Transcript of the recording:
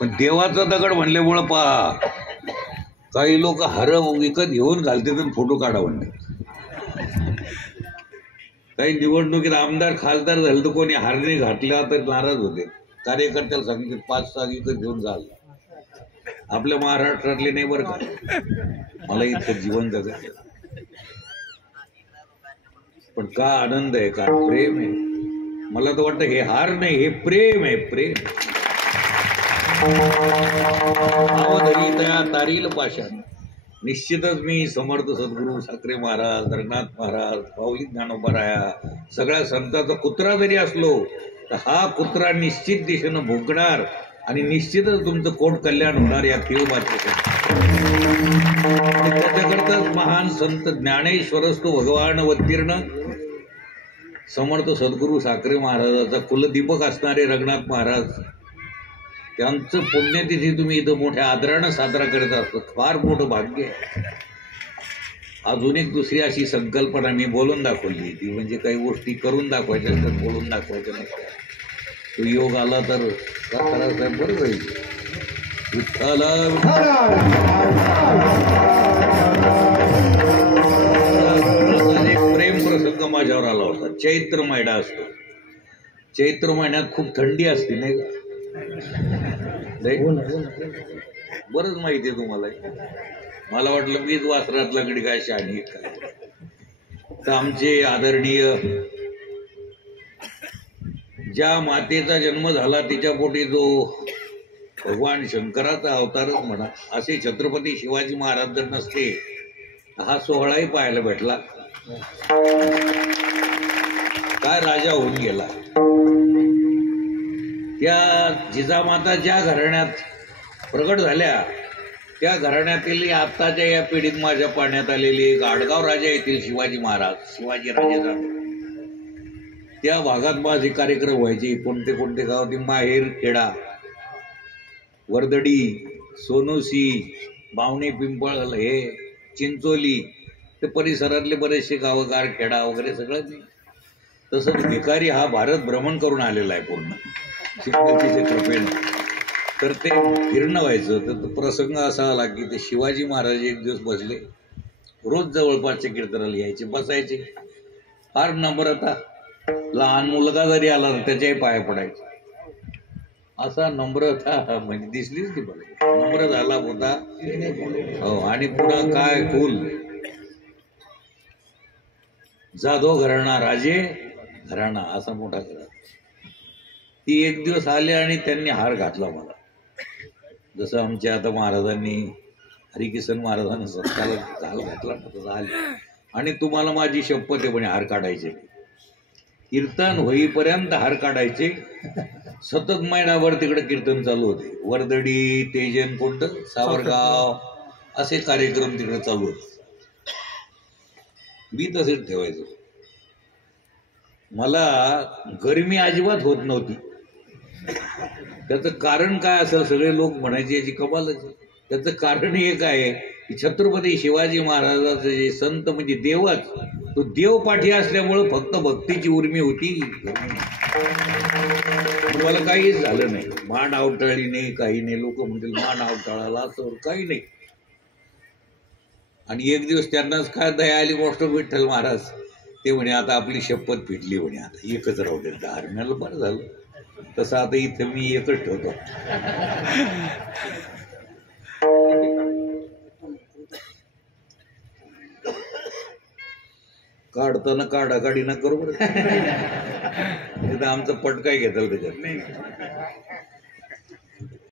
पण देवाचा दगड म्हणल्यामुळं पहा काही लोक हार विकत घेऊन घालतात आणि फोटो काढा म्हणतात. काही निवडणुकीत आमदार खासदार झाले तर कोणी हारने घातल्या तर नाराज होते. कार्यकर्त्याला सांगितले 5-6 विकत घेऊन जाल. आपल्या महाराष्ट्रातले नाही बरं का, मला इतकं जीवन जगायचं. पण का आनंद आहे, का प्रेम आहे. मला तर वाटतं हे हार नाही, हे प्रेम आहे. प्रेम तारील पाषाण. निश्चितच मी समर्थ सद्गुरू साखरे महाराज, रंगनाथ महाराज, पावली ज्ञानोबाराया सगळ्या संतांचा कुत्रा जरी असलो तर हा कुत्रा निश्चित दिशेनं भुंकणार आणि निश्चितच तुमचं कोट कल्याण होणार या देवबाचे. त्याच्याकरताच महान संत ज्ञानेश्वरस्तु भगवान अवतीर्ण समर्थ सद्गुरू साखरे महाराजाचा कुलदीपक असणारे रंगनाथ महाराज, त्यांचं पुण्यतिथी तुम्ही इथं मोठ्या आदरानं साजरा करत असतो. फार मोठं भाग्य आहे. अजून एक दुसरी अशी संकल्पना मी बोलून दाखवली, ती म्हणजे काही गोष्टी करून दाखवायच्या असतात, बोलून दाखवायच्या नसतात. तो योग आला तर साहेब बरं जाईल. विठ्ठला एक प्रेम प्रसंग माझ्यावर आला होता. चैत्र महिना असतो. चैत्र महिन्यात खूप थंडी असते नाही का? बरंच माहिती आहे तुम्हाला. मला वाटलं मीच वासरातला गडी काय शहाणी काय. तर आमचे आदरणीय ज्या मातेचा जन्म झाला तिच्या पोटी जो भगवान शंकराचा अवतारच म्हणा, असे छत्रपती शिवाजी महाराज जर नसते हा सोहळाही पाहायला भेटला. काय राजा होऊन गेला. त्या जिजामाता ज्या घराण्यात प्रगट झाल्या त्या घराण्यातील आत्ताच्या या पिढीत माझ्या पाहण्यात आलेले गाडगाव राजा येथील शिवाजी महाराज, शिवाजी राजे, त्या भागात माझे कार्यक्रम व्हायचे. कोणते कोणते गाव ते माहेर खेडा, वर्दडी, सोनोशी, बावणे पिंपळ, हे चिंचोली, ते परिसरातले बरेचसे गावं, गारखेडा वगैरे सगळं. तसंच भिकारी हा भारत भ्रमण करून आलेला आहे पूर्ण शिवरायांच्या कृपेनं. तर ते फिरणं व्हायचं. तर प्रसंग असा आला की ते शिवाजी महाराज एक दिवस बसले. रोज जवळपासच्या कीर्तनाला यायचे, बसायचे. फार नम्रता. लहान मुलगा जरी आला तर त्याच्याही पाया पडायचे. असा नम्रता म्हणजे दिसलीच ती मला. नम्र झाला होता. हो. आणि पुन्हा काय कुल जाधव घराणा, राजे घराणा, असा मोठा घराणा. ती एक दिवस आले आणि त्यांनी हार घातला मला. जसं आमच्या आता महाराजांनी हरिकिसन महाराजांनी सत्काला हार घातला तसं आले. आणि तुम्हाला माझी शपथ आहे म्हणे हार काढायचे. कीर्तन होईपर्यंत हार काढायचे. सतत महिनाभर तिकडे कीर्तन चालू होते. वर्दडी, तेजन, कोणतं सावरगाव असे कार्यक्रम तिकडे चालू होते. मी तसेच ठेवायचो. मला गरमी अजिबात होत नव्हती. त्याचं कारण काय असेल सगळे लोक म्हणायचे याची कमालच. त्याचं कारण एक आहे की छत्रपती शिवाजी महाराजाचं जे संत म्हणजे देवच, तो देव पाठी असल्यामुळं फक्त भक्तीची उर्मी होती. मला काहीच झालं नाही. मान आवटाळी नाही, काही नाही. लोक म्हणतील मान आवटाळाला असं काही नाही. आणि एक दिवस त्यांनाच काय दया आली गोष्ट, विठ्ठल महाराज ते म्हणे आता आपली शपथ फिटली म्हणे, आता एकच राहू दे. धारण्याला बरं झालं. तसं आता इथं मी एकच ठेवतो. काढताना काढाकाढी ना करू बरं. आमचं पट काय घेताल त्याच्यात.